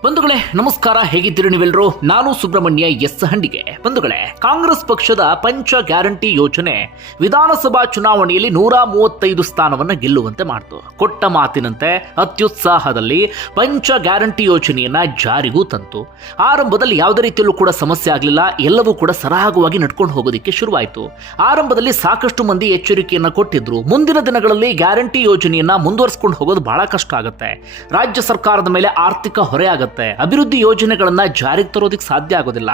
ಬಂಧುಗಳೇ, ನಮಸ್ಕಾರ. ಹೇಗಿದ್ದೀರಿ ನೀವೆಲ್ಲರೂ? ನಾನು ಸುಬ್ರಹ್ಮಣ್ಯ ಎಸ್ ಹಂಡಿಗೆ. ಬಂಧುಗಳೇ, ಕಾಂಗ್ರೆಸ್ ಪಕ್ಷದ ಪಂಚ ಗ್ಯಾರಂಟಿ ಯೋಜನೆ ವಿಧಾನಸಭಾ ಚುನಾವಣೆಯಲ್ಲಿ ನೂರ ಮೂವತ್ತೈದು ಸ್ಥಾನವನ್ನ ಗೆಲ್ಲುವಂತೆ ಮಾಡಿತು. ಕೊಟ್ಟ ಮಾತಿನಂತೆ ಅತ್ಯುತ್ಸಾಹದಲ್ಲಿ ಪಂಚ ಗ್ಯಾರಂಟಿ ಯೋಜನೆಯನ್ನ ಜಾರಿಗೂ ತಂತು. ಆರಂಭದಲ್ಲಿ ಯಾವುದೇ ರೀತಿಯಲ್ಲೂ ಕೂಡ ಸಮಸ್ಯೆ ಆಗಲಿಲ್ಲ. ಎಲ್ಲವೂ ಕೂಡ ಸರಾಗವಾಗಿ ನಡ್ಕೊಂಡು ಹೋಗೋದಕ್ಕೆ ಶುರುವಾಯಿತು. ಆರಂಭದಲ್ಲಿ ಸಾಕಷ್ಟು ಮಂದಿ ಎಚ್ಚರಿಕೆಯನ್ನ ಕೊಟ್ಟಿದ್ರು. ಮುಂದಿನ ದಿನಗಳಲ್ಲಿ ಗ್ಯಾರಂಟಿ ಯೋಜನೆಯನ್ನ ಮುಂದುವರಿಸಿಕೊಂಡು ಹೋಗೋದು ಬಹಳ ಕಷ್ಟ ಆಗುತ್ತೆ. ರಾಜ್ಯ ಸರ್ಕಾರದ ಮೇಲೆ ಆರ್ಥಿಕ ಹೊರೆ ಆಗುತ್ತೆ. ಅಭಿವೃದ್ಧಿ ಯೋಜನೆಗಳನ್ನು ಜಾರಿಗೆ ತರೋದಕ್ಕೆ ಸಾಧ್ಯ ಆಗೋದಿಲ್ಲ.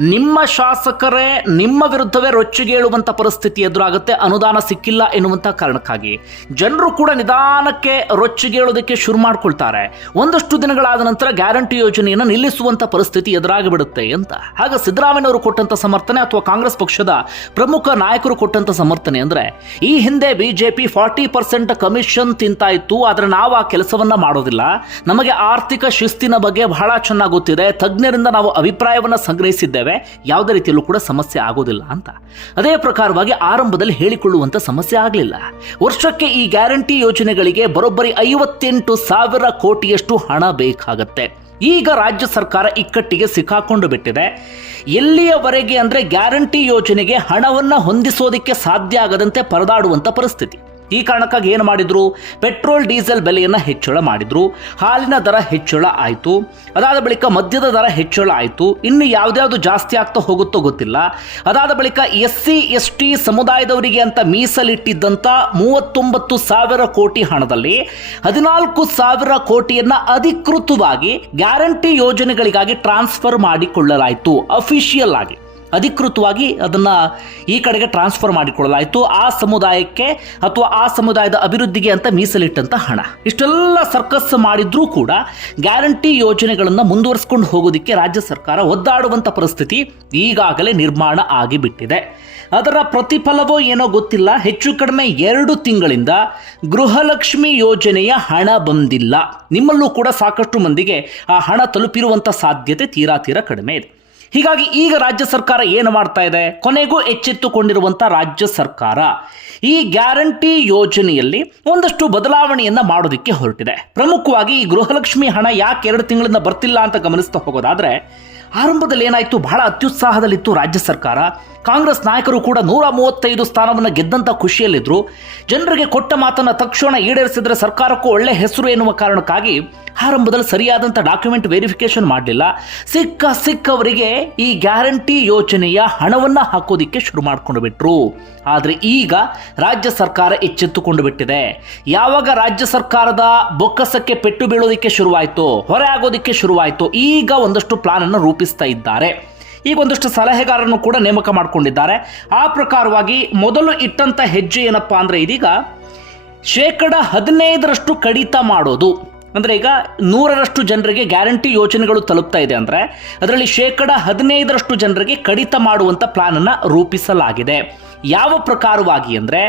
ನಿಮ್ಮ ಶಾಸಕರೇ ನಿಮ್ಮ ವಿರುದ್ಧವೇ ರೊಚ್ಚಿಗೇಳುವಂತ ಪರಿಸ್ಥಿತಿ ಎದುರಾಗುತ್ತೆ. ಅನುದಾನ ಸಿಕ್ಕಿಲ್ಲ ಎನ್ನುವಂಥ ಕಾರಣಕ್ಕಾಗಿ. ಜನರು ಕೂಡ ನಿಧಾನಕ್ಕೆ ರೊಚ್ಚಿಗೇಳೋದಕ್ಕೆ ಶುರು ಮಾಡ್ಕೊಳ್ತಾರೆ. ಒಂದಷ್ಟು ದಿನಗಳಾದ ನಂತರ ಗ್ಯಾರಂಟಿ ಯೋಜನೆಯನ್ನು ನಿಲ್ಲಿಸುವಂಥ ಪರಿಸ್ಥಿತಿ ಎದುರಾಗಿಬಿಡುತ್ತೆ ಅಂತ. ಹಾಗೆ ಸಿದ್ದರಾಮಯ್ಯವರು ಕೊಟ್ಟಂಥ ಸಮರ್ಥನೆ ಅಥವಾ ಕಾಂಗ್ರೆಸ್ ಪಕ್ಷದ ಪ್ರಮುಖ ನಾಯಕರು ಕೊಟ್ಟಂಥ ಸಮರ್ಥನೆ ಅಂದ್ರೆ, ಈ ಹಿಂದೆ ಬಿಜೆಪಿ ಫಾರ್ಟಿ ಪರ್ಸೆಂಟ್ ಕಮಿಷನ್ ತಿಂತಾ ಇತ್ತು ಆದರೆ ನಾವು ಆ ಕೆಲಸವನ್ನ ಮಾಡೋದಿಲ್ಲ. ನಮಗೆ ಆರ್ಥಿಕ ಶಿಸ್ತಿನ ಬಗ್ಗೆ ಬಹಳ ಚೆನ್ನಾಗಿ ಗೊತ್ತಿದೆ ತಜ್ಞರಿಂದ ನಾವು ಅಭಿಪ್ರಾಯವನ್ನು ಸಂಗ್ರಹಿಸಿದ್ದೇವೆ. ಯಾವುದೇ ರೀತಿಯಲ್ಲೂ ಕೂಡ ಸಮಸ್ಯೆ ಆಗೋದಿಲ್ಲ ಅಂತ. ಅದೇ ಪ್ರಕಾರವಾಗಿ ಆರಂಭದಲ್ಲಿ ಹೇಳಿಕೊಳ್ಳುವಂಥ ಸಮಸ್ಯೆ ಆಗಲಿಲ್ಲ. ವರ್ಷಕ್ಕೆ ಈ ಗ್ಯಾರಂಟಿ ಯೋಜನೆಗಳಿಗೆ ಬರೋಬ್ಬರಿ ಐವತ್ತೆಂಟು ಸಾವಿರ ಕೋಟಿಯಷ್ಟು ಹಣ ಬೇಕಾಗತ್ತೆ. ಈಗ ರಾಜ್ಯ ಸರ್ಕಾರ ಇಕ್ಕಟ್ಟಿಗೆ ಸಿಕ್ಕಾಕೊಂಡು ಬಿಟ್ಟಿದೆ. ಎಲ್ಲಿಯವರೆಗೆ ಅಂದರೆ ಗ್ಯಾರಂಟಿ ಯೋಜನೆಗೆ ಹಣವನ್ನು ಹೊಂದಿಸೋದಕ್ಕೆ ಸಾಧ್ಯ ಆಗದಂತೆ ಪರದಾಡುವಂಥ ಪರಿಸ್ಥಿತಿ. ಈ ಕಾರಣಕ್ಕಾಗಿ ಏನು ಮಾಡಿದ್ರು? ಪೆಟ್ರೋಲ್, ಡೀಸೆಲ್ ಬೆಲೆಯನ್ನು ಹೆಚ್ಚಳ ಮಾಡಿದ್ರು. ಹಾಲಿನ ದರ ಹೆಚ್ಚಳ ಆಯಿತು. ಅದಾದ ಬಳಿಕ ಮದ್ಯದ ದರ ಹೆಚ್ಚಳ ಆಯಿತು. ಇನ್ನು ಯಾವುದ್ಯಾವುದು ಜಾಸ್ತಿ ಆಗ್ತಾ ಹೋಗುತ್ತೋ ಗೊತ್ತಿಲ್ಲ. ಅದಾದ ಬಳಿಕ ಎಸ್ ಸಿ ಎಸ್ ಟಿ ಸಮುದಾಯದವರಿಗೆ ಅಂತ ಮೀಸಲಿಟ್ಟಿದ್ದಂಥ ಮೂವತ್ತೊಂಬತ್ತು ಸಾವಿರ ಕೋಟಿ ಹಣದಲ್ಲಿ ಹದಿನಾಲ್ಕು ಸಾವಿರ ಕೋಟಿಯನ್ನು ಅಧಿಕೃತವಾಗಿ ಗ್ಯಾರಂಟಿ ಯೋಜನೆಗಳಿಗಾಗಿ ಟ್ರಾನ್ಸ್ಫರ್ ಮಾಡಿಕೊಳ್ಳಲಾಯಿತು, ಅಫಿಷಿಯಲ್ ಆಗಿ. ಅಧಿಕೃತವಾಗಿ ಅದನ್ನ ಈ ಕಡೆಗೆ ಟ್ರಾನ್ಸ್ಫರ್ ಮಾಡಿಕೊಳ್ಳಲಾಯಿತು. ಆ ಸಮುದಾಯಕ್ಕೆ ಅಥವಾ ಆ ಸಮುದಾಯದ ಅಭಿವೃದ್ಧಿಗೆ ಅಂತ ಮೀಸಲಿಟ್ಟಂತ ಹಣ. ಇಷ್ಟೆಲ್ಲ ಸರ್ಕಸ್ ಮಾಡಿದ್ರೂ ಕೂಡ ಗ್ಯಾರಂಟಿ ಯೋಜನೆಗಳನ್ನು ಮುಂದುವರಿಸಿಕೊಂಡು ಹೋಗೋದಕ್ಕೆ ರಾಜ್ಯ ಸರ್ಕಾರ ಒದ್ದಾಡುವಂತ ಪರಿಸ್ಥಿತಿ ಈಗಾಗಲೇ ನಿರ್ಮಾಣ ಆಗಿಬಿಟ್ಟಿದೆ. ಅದರ ಪ್ರತಿಫಲವೋ ಏನೋ ಗೊತ್ತಿಲ್ಲ. ಹೆಚ್ಚು ಕಡಿಮೆ ಎರಡು ತಿಂಗಳಿಂದ ಗೃಹಲಕ್ಷ್ಮಿ ಯೋಜನೆಯ ಹಣ ಬಂದಿಲ್ಲ. ನಿಮ್ಮಲ್ಲೂ ಕೂಡ ಸಾಕಷ್ಟು ಮಂದಿಗೆ ಆ ಹಣ ತಲುಪಿರುವಂತ ಸಾಧ್ಯತೆ ತೀರಾ ತೀರಾ ಕಡಿಮೆ ಇದೆ. ಹೀಗಾಗಿ ಈಗ ರಾಜ್ಯ ಸರ್ಕಾರ ಏನು ಮಾಡ್ತಾ ಇದೆ? ಕೊನೆಗೂ ಎಚ್ಚೆತ್ತುಕೊಂಡಿರುವಂಥ ರಾಜ್ಯ ಸರ್ಕಾರ ಈ ಗ್ಯಾರಂಟಿ ಯೋಜನೆಯಲ್ಲಿ ಒಂದಷ್ಟು ಬದಲಾವಣೆಯನ್ನು ಮಾಡೋದಕ್ಕೆ ಹೊರಟಿದೆ. ಪ್ರಮುಖವಾಗಿ ಈ ಗೃಹಲಕ್ಷ್ಮಿ ಹಣ ಯಾಕೆ ಎರಡು ತಿಂಗಳಿಂದ ಬರ್ತಿಲ್ಲ ಅಂತ ಗಮನಿಸ್ತಾ ಹೋಗೋದಾದ್ರೆ ಆರಂಭದಲ್ಲಿ ಏನಾಯಿತು? ಬಹಳ ಅತ್ಯುತ್ಸಾಹದಲ್ಲಿತ್ತು ರಾಜ್ಯ ಸರ್ಕಾರ. ಕಾಂಗ್ರೆಸ್ ನಾಯಕರು ಕೂಡ ನೂರ ಮೂವತ್ತೈದು ಸ್ಥಾನವನ್ನು ಗೆದ್ದಂಥ ಖುಷಿಯಲ್ಲಿದ್ದರು ಜನರಿಗೆ ಕೊಟ್ಟ ಮಾತನ್ನು ತಕ್ಷಣ ಈಡೇರಿಸಿದರೆ ಸರ್ಕಾರಕ್ಕೂ ಒಳ್ಳೆ ಹೆಸರು ಎನ್ನುವ ಕಾರಣಕ್ಕಾಗಿ ಆರಂಭದಲ್ಲಿ ಸರಿಯಾದಂಥ ಡಾಕ್ಯುಮೆಂಟ್ ವೆರಿಫಿಕೇಶನ್ ಮಾಡಲಿಲ್ಲ. ಸಿಕ್ಕ ಸಿಕ್ಕವರಿಗೆ ಈ ಗ್ಯಾರಂಟಿ ಯೋಜನೆಯ ಹಣವನ್ನು ಹಾಕೋದಿಕ್ಕೆ ಶುರು ಮಾಡಿಕೊಂಡು ಬಿಟ್ರು ಆದರೆ ಈಗ ರಾಜ್ಯ ಸರ್ಕಾರ ಎಚ್ಚೆತ್ತುಕೊಂಡು ಬಿಟ್ಟಿದೆ. ಯಾವಾಗ ರಾಜ್ಯ ಸರ್ಕಾರದ ಬೊಕ್ಕಸಕ್ಕೆ ಪೆಟ್ಟು ಬೀಳೋದಕ್ಕೆ ಶುರುವಾಯಿತು, ಹೊರೆ ಆಗೋದಕ್ಕೆ ಶುರುವಾಯಿತು, ಈಗ ಒಂದಷ್ಟು ಪ್ಲಾನ್ ಅನ್ನು ರೂಪಿಸ್ತಾ ಇದ್ದಾರೆ. ಈಗ ಒಂದಷ್ಟು ಸಲಹೆಗಾರರನ್ನು ಕೂಡ ನೇಮಕ ಮಾಡಿಕೊಂಡಿದ್ದಾರೆ. ಆ ಪ್ರಕಾರವಾಗಿ ಮೊದಲು ಇಟ್ಟಂತ ಹೆಜ್ಜೆ ಏನಪ್ಪಾ ಅಂದ್ರೆ ಇದೀಗ ಶೇಕಡ ಹದಿನೈದರಷ್ಟು ಕಡಿತ ಮಾಡೋದು. ಅಂದರೆ ಈಗ ನೂರರಷ್ಟು ಜನರಿಗೆ ಗ್ಯಾರಂಟಿ ಯೋಜನೆಗಳು ತಲುಪ್ತಾ ಇದೆ ಅಂದರೆ ಅದರಲ್ಲಿ ಶೇಕಡ ಹದಿನೈದರಷ್ಟು ಜನರಿಗೆ ಕಡಿತ ಮಾಡುವಂಥ ಪ್ಲಾನನ್ನು ರೂಪಿಸಲಾಗಿದೆ. ಯಾವ ಪ್ರಕಾರವಾಗಿ ಅಂದರೆ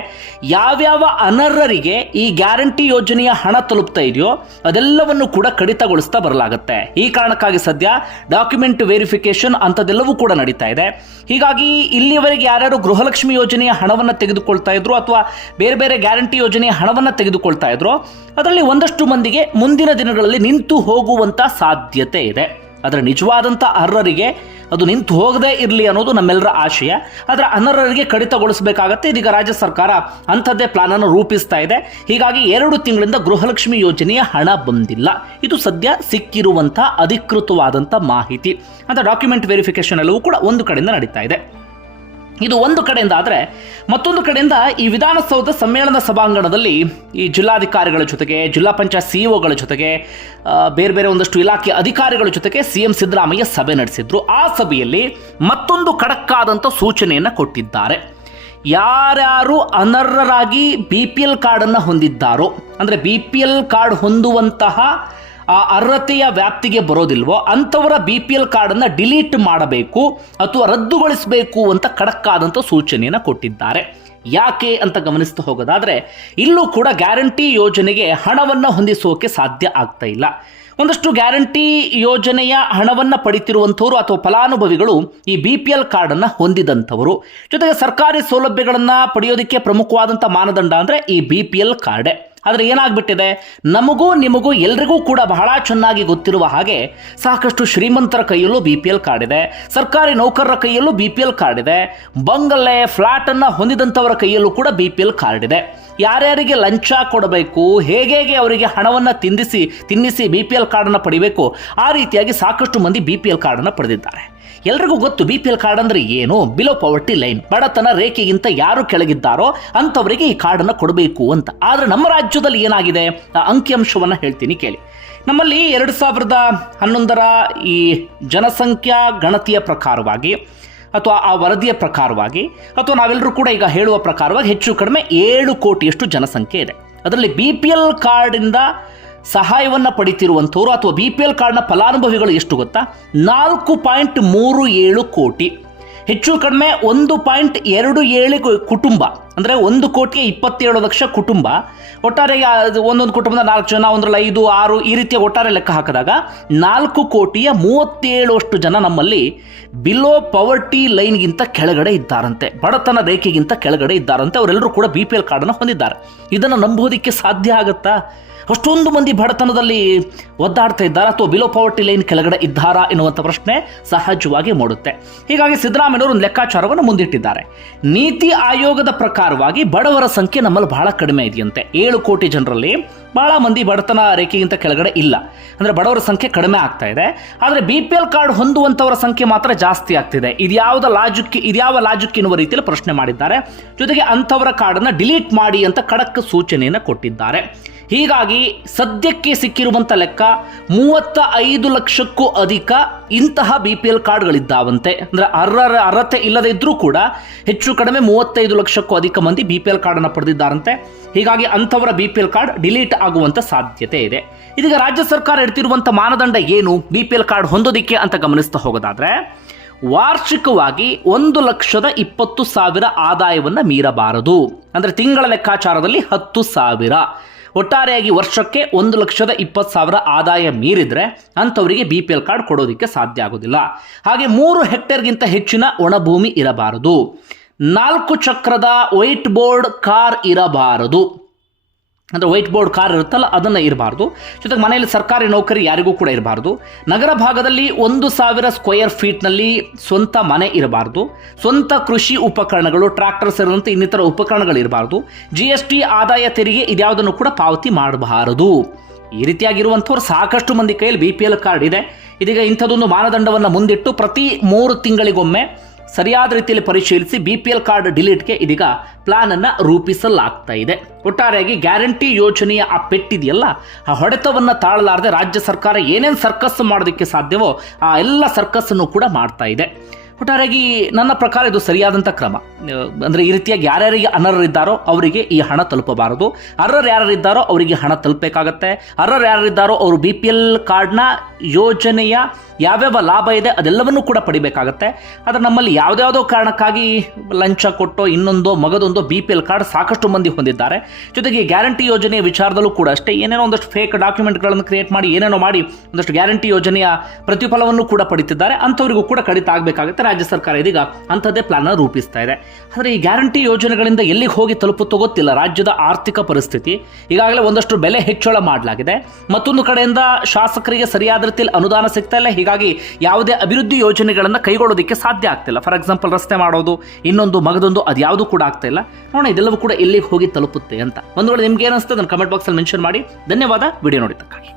ಯಾವ್ಯಾವ ಅನರ್ಹರಿಗೆ ಈ ಗ್ಯಾರಂಟಿ ಯೋಜನೆಯ ಹಣ ತಲುಪ್ತಾ ಇದೆಯೋ ಅದೆಲ್ಲವನ್ನು ಕೂಡ ಕಡಿತಗೊಳಿಸ್ತಾ ಬರಲಾಗುತ್ತೆ. ಈ ಕಾರಣಕ್ಕಾಗಿ ಸದ್ಯ ಡಾಕ್ಯುಮೆಂಟ್ ವೆರಿಫಿಕೇಶನ್ ಅಂಥದ್ದೆಲ್ಲವೂ ಕೂಡ ನಡೀತಾ ಇದೆ. ಹೀಗಾಗಿ ಇಲ್ಲಿಯವರೆಗೆ ಯಾರ್ಯಾರು ಗೃಹಲಕ್ಷ್ಮಿ ಯೋಜನೆಯ ಹಣವನ್ನು ತೆಗೆದುಕೊಳ್ತಾ ಇದ್ರು ಅಥವಾ ಬೇರೆ ಬೇರೆ ಗ್ಯಾರಂಟಿ ಯೋಜನೆಯ ಹಣವನ್ನು ತೆಗೆದುಕೊಳ್ತಾ ಇದ್ರು, ಅದರಲ್ಲಿ ಒಂದಷ್ಟು ಮಂದಿಗೆ ಮುಂದಿನ ದಿನಗಳಲ್ಲಿ ನಿಂತು ಹೋಗುವಂಥ ಸಾಧ್ಯತೆ ಇದೆ. ಅದರ ನಿಜವಾದಂಥ ಅರ್ಹರಿಗೆ ಅದು ನಿಂತು ಹೋಗದೇ ಇರಲಿ ಅನ್ನೋದು ನಮ್ಮೆಲ್ಲರ ಆಶಯ. ಆದರೆ ಅನರ್ಹರಿಗೆ ಕಡಿತಗೊಳಿಸಬೇಕಾಗತ್ತೆ. ಇದೀಗ ರಾಜ್ಯ ಸರ್ಕಾರ ಅಂಥದ್ದೇ ಪ್ಲಾನ್ ಅನ್ನು ರೂಪಿಸ್ತಾ ಇದೆ. ಹೀಗಾಗಿ ಎರಡು ತಿಂಗಳಿಂದ ಗೃಹಲಕ್ಷ್ಮಿ ಯೋಜನೆಯ ಹಣ ಬಂದಿಲ್ಲ. ಇದು ಸದ್ಯ ಸಿಕ್ಕಿರುವಂಥ ಅಧಿಕೃತವಾದಂಥ ಮಾಹಿತಿ. ಅಂತ ಡಾಕ್ಯುಮೆಂಟ್ ವೆರಿಫಿಕೇಶನ್ ಎಲ್ಲವೂ ಕೂಡ ಒಂದು ಕಡೆಯಿಂದ ನಡೀತಾ ಇದೆ. ಇದು ಒಂದು ಕಡೆಯಿಂದ ಆದರೆ ಮತ್ತೊಂದು ಕಡೆಯಿಂದ ಈ ವಿಧಾನಸೌಧ ಸಮ್ಮೇಳನ ಸಭಾಂಗಣದಲ್ಲಿ ಈ ಜಿಲ್ಲಾಧಿಕಾರಿಗಳ ಜೊತೆಗೆ, ಜಿಲ್ಲಾ ಪಂಚಾಯತ್ ಸಿಇಒಗಳ ಜೊತೆಗೆ ಬೇರೆ ಬೇರೆ ಒಂದಷ್ಟು ಇಲಾಖೆ ಅಧಿಕಾರಿಗಳ ಜೊತೆಗೆ ಸಿ ಎಂ ಸಿದ್ದರಾಮಯ್ಯ ಸಭೆ ನಡೆಸಿದ್ರು. ಆ ಸಭೆಯಲ್ಲಿ ಮತ್ತೊಂದು ಖಡಕ್ಕಾದಂಥ ಸೂಚನೆಯನ್ನು ಕೊಟ್ಟಿದ್ದಾರೆ. ಯಾರ್ಯಾರು ಅನರ್ಹರಾಗಿ ಬಿ ಪಿ ಎಲ್ ಕಾರ್ಡನ್ನು ಹೊಂದಿದ್ದಾರೋ, ಅಂದರೆ ಬಿ ಪಿ ಎಲ್ ಕಾರ್ಡ್ ಹೊಂದುವಂತಹ ಆ ಅರ್ಹತೆಯ ವ್ಯಾಪ್ತಿಗೆ ಬರೋದಿಲ್ವೋ ಅಂಥವರ ಬಿ ಪಿ ಎಲ್ ಕಾರ್ಡನ್ನು ಡಿಲೀಟ್ ಮಾಡಬೇಕು ಅಥವಾ ರದ್ದುಗೊಳಿಸಬೇಕು ಅಂತ ಖಡಕ್ಕಾದಂಥ ಸೂಚನೆಯನ್ನು ಕೊಟ್ಟಿದ್ದಾರೆ. ಯಾಕೆ ಅಂತ ಗಮನಿಸ್ತಾ ಹೋಗೋದಾದರೆ, ಇಲ್ಲೂ ಕೂಡ ಗ್ಯಾರಂಟಿ ಯೋಜನೆಗೆ ಹಣವನ್ನು ಹೊಂದಿಸೋಕೆ ಸಾಧ್ಯ ಆಗ್ತಾ ಇಲ್ಲ. ಒಂದಷ್ಟು ಗ್ಯಾರಂಟಿ ಯೋಜನೆಯ ಹಣವನ್ನು ಪಡಿತಿರುವಂಥವರು ಅಥವಾ ಫಲಾನುಭವಿಗಳು ಈ ಬಿ ಪಿ ಎಲ್ ಕಾರ್ಡನ್ನು ಹೊಂದಿದಂಥವರು. ಜೊತೆಗೆ ಸರ್ಕಾರಿ ಸೌಲಭ್ಯಗಳನ್ನು ಪಡೆಯೋದಕ್ಕೆ ಪ್ರಮುಖವಾದಂಥ ಮಾನದಂಡ ಅಂದರೆ ಈ ಬಿ ಪಿ ಎಲ್ ಕಾರ್ಡೆ ಆದರೆ ಏನಾಗ್ಬಿಟ್ಟಿದೆ? ನಮಗೂ ನಿಮಗೂ ಎಲ್ರಿಗೂ ಕೂಡ ಬಹಳ ಚೆನ್ನಾಗಿ ಗೊತ್ತಿರುವ ಹಾಗೆ ಸಾಕಷ್ಟು ಶ್ರೀಮಂತರ ಕೈಯಲ್ಲೂ ಬಿ ಪಿ ಎಲ್ ಕಾರ್ಡ್ ಇದೆ. ಸರ್ಕಾರಿ ನೌಕರರ ಕೈಯಲ್ಲೂ ಬಿ ಪಿ ಎಲ್ ಕಾರ್ಡ್ ಇದೆ. ಬಂಗಲೆ ಫ್ಲಾಟ್ ಅನ್ನ ಹೊಂದಿದಂಥವರ ಕೈಯಲ್ಲೂ ಕೂಡ ಬಿ ಪಿ ಎಲ್ ಕಾರ್ಡ್ ಇದೆ. ಯಾರ್ಯಾರಿಗೆ ಲಂಚ ಕೊಡಬೇಕು, ಹೇಗೆ ಹೇಗೆ ಅವರಿಗೆ ಹಣವನ್ನು ತಿಂದಿಸಿ, ತಿನ್ನಿಸಿ ಬಿ ಪಿ ಎಲ್ ಕಾರ್ಡನ್ನು ಪಡಿಬೇಕು, ಆ ರೀತಿಯಾಗಿ ಸಾಕಷ್ಟು ಮಂದಿ ಬಿ ಪಿ ಎಲ್ ಕಾರ್ಡನ್ನು ಪಡೆದಿದ್ದಾರೆ. ಎಲ್ರಿಗೂ ಗೊತ್ತು ಬಿ ಪಿ ಎಲ್ ಕಾರ್ಡ್ ಅಂದ್ರೆ ಏನು? ಬಿಲೋ ಪವರ್ಟಿ ಲೈನ್ ಬಡತನ ರೇಖೆಗಿಂತ ಯಾರು ಕೆಳಗಿದ್ದಾರೋ ಅಂಥವರಿಗೆ ಈ ಕಾರ್ಡನ್ನು ಕೊಡಬೇಕು ಅಂತ. ಆದರೆ ನಮ್ಮ ರಾಜ್ಯದಲ್ಲಿ ಏನಾಗಿದೆ? ಆ ಅಂಕಿಅಂಶವನ್ನು ಹೇಳ್ತೀನಿ ಕೇಳಿ. ನಮ್ಮಲ್ಲಿ ಎರಡು ಸಾವಿರದ ಹನ್ನೊಂದರ ಈ ಜನಸಂಖ್ಯಾ ಗಣತಿಯ ಪ್ರಕಾರವಾಗಿ ಅಥವಾ ಆ ವರದಿಯ ಪ್ರಕಾರವಾಗಿ ಅಥವಾ ನಾವೆಲ್ಲರೂ ಕೂಡ ಈಗ ಹೇಳುವ ಪ್ರಕಾರವಾಗಿ ಹೆಚ್ಚು ಕಡಿಮೆ ಏಳು ಕೋಟಿಯಷ್ಟು ಜನಸಂಖ್ಯೆ ಇದೆ. ಅದರಲ್ಲಿ ಬಿ ಪಿ ಎಲ್ ಕಾರ್ಡಿಂದ ಸಹಾಯವನ್ನು ಪಡಿತಿರುವಂಥವ್ರು ಅಥವಾ ಬಿ ಪಿ ಎಲ್ ಕಾರ್ಡ್ನ ಫಲಾನುಭವಿಗಳು ಎಷ್ಟು ಗೊತ್ತಾ? ನಾಲ್ಕು ಪಾಯಿಂಟ್ ಮೂರು ಏಳು ಕೋಟಿ. ಹೆಚ್ಚು ಕಡಿಮೆ ಒಂದು ಪಾಯಿಂಟ್ ಎರಡು ಏಳು ಕುಟುಂಬ. ಅಂದರೆ ಒಂದು ಕೋಟಿಗೆ ಇಪ್ಪತ್ತೇಳು ಲಕ್ಷ ಕುಟುಂಬ. ಒಟ್ಟಾರೆ ಒಂದೊಂದು ಕುಟುಂಬದ ನಾಲ್ಕು ಜನ, ಒಂದರಲ್ಲಿ ಐದು, ಆರು ಈ ರೀತಿಯ ಒಟ್ಟಾರೆ ಲೆಕ್ಕ ಹಾಕಿದಾಗ ನಾಲ್ಕು ಕೋಟಿಯ ಮೂವತ್ತೇಳು ಅಷ್ಟು ಜನ ನಮ್ಮಲ್ಲಿ ಬಿಲೋ ಪವರ್ಟಿ ಲೈನ್ಗಿಂತ ಕೆಳಗಡೆ ಇದ್ದಾರಂತೆ. ಬಡತನ ರೇಖೆಗಿಂತ ಕೆಳಗಡೆ ಇದ್ದಾರಂತೆ. ಅವರೆಲ್ಲರೂ ಕೂಡ ಬಿ ಪಿ ಎಲ್ ಕಾರ್ಡನ್ನು ಹೊಂದಿದ್ದಾರೆ. ಇದನ್ನು ನಂಬೋದಕ್ಕೆ ಸಾಧ್ಯ ಆಗುತ್ತಾ? ಅಷ್ಟೊಂದು ಮಂದಿ ಬಡತನದಲ್ಲಿ ಒದ್ದಾಡ್ತಾ ಇದ್ದಾರಾ ಅಥವಾ ಬಿಲೋ ಪಾವರ್ಟಿ ಲೈನ್ ಕೆಳಗಡೆ ಇದ್ದಾರಾ ಎನ್ನುವಂಥ ಪ್ರಶ್ನೆ ಸಹಜವಾಗಿ ಮೂಡುತ್ತೆ. ಹೀಗಾಗಿ ಸಿದ್ದರಾಮಯ್ಯವರು ಒಂದು ಲೆಕ್ಕಾಚಾರವನ್ನು ಮುಂದಿಟ್ಟಿದ್ದಾರೆ. ನೀತಿ ಆಯೋಗದ ಪ್ರಕಾರವಾಗಿ ಬಡವರ ಸಂಖ್ಯೆ ನಮ್ಮಲ್ಲಿ ಬಹಳ ಕಡಿಮೆ ಇದೆಯಂತೆ. ಏಳು ಕೋಟಿ ಜನರಲ್ಲಿ ಬಹಳ ಮಂದಿ ಬಡತನ ರೇಖೆಗಿಂತ ಕೆಳಗಡೆ ಇಲ್ಲ. ಅಂದರೆ ಬಡವರ ಸಂಖ್ಯೆ ಕಡಿಮೆ ಆಗ್ತಾ ಇದೆ. ಆದರೆ ಬಿ ಪಿ ಎಲ್ ಕಾರ್ಡ್ ಹೊಂದುವಂಥವರ ಸಂಖ್ಯೆ ಮಾತ್ರ ಜಾಸ್ತಿ ಆಗ್ತಿದೆ. ಇದ್ಯಾವುದ ಲಾಜಿಕ್ ಇದ್ಯಾವ ಲಾಜಿಕ್ ಎನ್ನುವ ರೀತಿಯಲ್ಲಿ ಪ್ರಶ್ನೆ ಮಾಡಿದ್ದಾರೆ. ಜೊತೆಗೆ ಅಂಥವರ ಕಾರ್ಡನ್ನು ಡಿಲೀಟ್ ಮಾಡಿ ಅಂತ ಖಡಕ್ ಸೂಚನೆಯನ್ನು ಕೊಟ್ಟಿದ್ದಾರೆ. ಹೀಗಾಗಿ ಸದ್ಯಕ್ಕೆ ಸಿಕ್ಕಿರುವಂಥ ಲೆಕ್ಕ ಮೂವತ್ತ ಐದು ಲಕ್ಷಕ್ಕೂ ಅಧಿಕ ಇಂತಹ ಬಿ ಪಿ ಎಲ್ ಕಾರ್ಡ್ಗಳಿದ್ದಾವಂತೆ. ಅಂದರೆ ಅರ್ಹರ ಅರ್ಹತೆ ಇಲ್ಲದೇ ಇದ್ದರೂ ಕೂಡ ಹೆಚ್ಚು ಕಡಿಮೆ ಮೂವತ್ತೈದು ಲಕ್ಷಕ್ಕೂ ಅಧಿಕ ಮಂದಿ ಬಿ ಪಿ ಎಲ್ ಕಾರ್ಡನ್ನು ಪಡೆದಿದ್ದಾರಂತೆ. ಹೀಗಾಗಿ ಅಂಥವರ B P L card delete ಆಗುವಂಥ ಸಾಧ್ಯತೆ ಇದೆ. ಇದೀಗ ರಾಜ್ಯ ಸರ್ಕಾರ ಇಡ್ತಿರುವಂಥ ಮಾನದಂಡ ಏನು? ಬಿ ಪಿ ಎಲ್ ಕಾರ್ಡ್ ಹೊಂದೋದಿಕ್ಕೆ ಅಂತ ಗಮನಿಸ್ತಾ ಹೋಗೋದಾದ್ರೆ ವಾರ್ಷಿಕವಾಗಿ ಒಂದು ಲಕ್ಷದ ಇಪ್ಪತ್ತು ಸಾವಿರ ಆದಾಯವನ್ನು ಮೀರಬಾರದು. ಅಂದರೆ ತಿಂಗಳ ಲೆಕ್ಕಾಚಾರದಲ್ಲಿ ಹತ್ತು ಸಾವಿರ. ಒಟ್ಟಾರೆಯಾಗಿ ವರ್ಷಕ್ಕೆ ಒಂದು ಲಕ್ಷದ ಇಪ್ಪತ್ತು ಸಾವಿರ ಆದಾಯ ಮೀರಿದರೆ ಅಂಥವರಿಗೆ ಬಿ ಪಿ ಎಲ್ ಕಾರ್ಡ್ ಕೊಡೋದಕ್ಕೆ ಸಾಧ್ಯ ಆಗೋದಿಲ್ಲ. ಹಾಗೆ ಮೂರು ಹೆಕ್ಟೇರ್ಗಿಂತ ಹೆಚ್ಚಿನ ಒಣಭೂಮಿ ಇರಬಾರದು. ನಾಲ್ಕು ಚಕ್ರದ ವೈಟ್ ಬೋರ್ಡ್ ಕಾರ್ ಇರಬಾರದು. ಅಂದರೆ ವೈಟ್ ಬೋರ್ಡ್ ಕಾರ್ ಇರುತ್ತಲ್ಲ, ಅದನ್ನು ಇರಬಾರ್ದು. ಜೊತೆಗೆ ಮನೆಯಲ್ಲಿ ಸರ್ಕಾರಿ ನೌಕರಿ ಯಾರಿಗೂ ಕೂಡ ಇರಬಾರ್ದು. ನಗರ ಭಾಗದಲ್ಲಿ ಒಂದು ಸಾವಿರ ಸ್ಕ್ವೇರ್ ಫೀಟ್ನಲ್ಲಿ ಸ್ವಂತ ಮನೆ ಇರಬಾರ್ದು. ಸ್ವಂತ ಕೃಷಿ ಉಪಕರಣಗಳು ಟ್ರ್ಯಾಕ್ಟರ್ ಸೇರಿದಂತೆ ಇನ್ನಿತರ ಉಪಕರಣಗಳು ಇರಬಾರ್ದು. ಜಿ ಎಸ್ ಟಿ ಆದಾಯ ತೆರಿಗೆ ಇದ್ಯಾವುದನ್ನು ಕೂಡ ಪಾವತಿ ಮಾಡಬಾರದು. ಈ ರೀತಿಯಾಗಿರುವಂಥವ್ರು ಸಾಕಷ್ಟು ಮಂದಿ ಕೈಯಲ್ಲಿ ಬಿ ಪಿ ಎಲ್ ಕಾರ್ಡ್ ಇದೆ. ಇದೀಗ ಇಂಥದ್ದೊಂದು ಮಾನದಂಡವನ್ನು ಮುಂದಿಟ್ಟು ಪ್ರತಿ ಮೂರು ತಿಂಗಳಿಗೊಮ್ಮೆ ಸರಿಯಾದ ರೀತಿಯಲ್ಲಿ ಪರಿಶೀಲಿಸಿ ಬಿ ಪಿ ಎಲ್ ಕಾರ್ಡ್ ಡಿಲೀಟ್ಗೆ ಇದೀಗ ಪ್ಲಾನ್ ಅನ್ನು ರೂಪಿಸಲಾಗ್ತಾ ಇದೆ. ಒಟ್ಟಾರೆಯಾಗಿ ಗ್ಯಾರಂಟಿ ಯೋಜನೆಯ ಆ ಪೆಟ್ಟಿದೆಯಲ್ಲ, ಆ ಹೊಡೆತವನ್ನ ತಾಳಲಾರದೆ ರಾಜ್ಯ ಸರ್ಕಾರ ಏನೇನು ಸರ್ಕಸ್ ಮಾಡೋದಕ್ಕೆ ಸಾಧ್ಯವೋ ಆ ಎಲ್ಲ ಸರ್ಕಸ್ಸನ್ನು ಕೂಡ ಮಾಡ್ತಾ ಇದೆ. ಒಟ್ಟಾರೆಯಾಗಿ ನನ್ನ ಪ್ರಕಾರ ಇದು ಸರಿಯಾದಂಥ ಕ್ರಮ. ಅಂದರೆ ಈ ರೀತಿಯಾಗಿ ಯಾರ್ಯಾರಿಗೆ ಅನರ್ಹರಿದ್ದಾರೋ ಅವರಿಗೆ ಈ ಹಣ ತಲುಪಬಾರದು. ಅರ್ಹರು ಯಾರಿದ್ದಾರೋ ಅವರಿಗೆ ಹಣ ತಲುಪಬೇಕಾಗತ್ತೆ. ಅರ್ಹರು ಯಾರಿದ್ದಾರೋ ಅವರು ಬಿ ಪಿ ಎಲ್ ಕಾರ್ಡ್ನ ಯೋಜನೆಯ ಯಾವ್ಯಾವ ಲಾಭ ಇದೆ ಅದೆಲ್ಲವನ್ನು ಕೂಡ ಪಡಿಬೇಕಾಗತ್ತೆ. ಆದರೆ ನಮ್ಮಲ್ಲಿ ಯಾವುದ್ಯಾವುದೋ ಕಾರಣಕ್ಕಾಗಿ ಲಂಚ ಕೊಟ್ಟೋ ಇನ್ನೊಂದೋ ಮಗದೊಂದೋ ಬಿ ಪಿ ಎಲ್ ಕಾರ್ಡ್ ಸಾಕಷ್ಟು ಮಂದಿ ಹೊಂದಿದ್ದಾರೆ. ಜೊತೆಗೆ ಗ್ಯಾರಂಟಿ ಯೋಜನೆಯ ವಿಚಾರದಲ್ಲೂ ಕೂಡ ಅಷ್ಟೇ ಏನೇನೋ ಒಂದಷ್ಟು ಫೇಕ್ ಡಾಕ್ಯುಮೆಂಟ್ಗಳನ್ನು ಕ್ರಿಯೇಟ್ ಮಾಡಿ, ಏನೇನೋ ಮಾಡಿ ಒಂದಷ್ಟು ಗ್ಯಾರಂಟಿ ಯೋಜನೆಯ ಪ್ರತಿಫಲವನ್ನು ಕೂಡ ಪಡಿತಿದ್ದಾರೆ. ಅಂಥವರಿಗೂ ಕೂಡ ಕಡಿತ ಆಗಬೇಕಾಗುತ್ತೆ. ರಾಜ್ಯ ಸರ್ಕಾರ ಇದೀಗ ಅಂಥದ್ದೇ ಪ್ಲಾನ್ ರೂಪಿಸ್ತಾ ಇದೆ. ಆದರೆ ಈ ಗ್ಯಾರಂಟಿ ಯೋಜನೆಗಳಿಂದ ಎಲ್ಲಿಗೆ ಹೋಗಿ ತಲುಪುತ್ತೋ ಗೊತ್ತಿಲ್ಲ. ರಾಜ್ಯದ ಆರ್ಥಿಕ ಪರಿಸ್ಥಿತಿ ಈಗಾಗಲೇ ಒಂದಷ್ಟು ಬೆಲೆ ಹೆಚ್ಚಳ ಮಾಡಲಾಗಿದೆ. ಮತ್ತೊಂದು ಕಡೆಯಿಂದ ಶಾಸಕರಿಗೆ ಸರಿಯಾದ ರೀತಿಯಲ್ಲಿ ಅನುದಾನ ಸಿಗ್ತಾ ಇಲ್ಲ. ಹೀಗಾಗಿ ಯಾವುದೇ ಅಭಿವೃದ್ಧಿ ಯೋಜನೆಗಳನ್ನು ಕೈಗೊಳ್ಳೋದಕ್ಕೆ ಸಾಧ್ಯ ಆಗ್ತಿಲ್ಲ ಫಾರ್ ಎಕ್ಸಾಂಪಲ್ ರಸ್ತೆ ಮಾಡೋದು, ಇನ್ನೊಂದು ಮಗದೊಂದು ಅದು ಯಾವುದು ಕೂಡ ಆಗ್ತಾ ಇಲ್ಲ. ನೋಡೋಣ, ಇದೆಲ್ಲವೂ ಕೂಡ ಎಲ್ಲಿಗೆ ಹೋಗಿ ತಲುಪುತ್ತೆ ಅಂತ. ಒಂದು ವೇಳೆ ನಿಮ್ಗೆ ಏನಿಸ್ತದೆ ಅದನ್ನು ಕಮೆಂಟ್ ಬಾಕ್ಸಲ್ಲಿ ಮೆನ್ಷನ್ ಮಾಡಿ. ಧನ್ಯವಾದ. ವಿಡಿಯೋ ನೋಡಿದ್ದಕ್ಕಾಗಿ.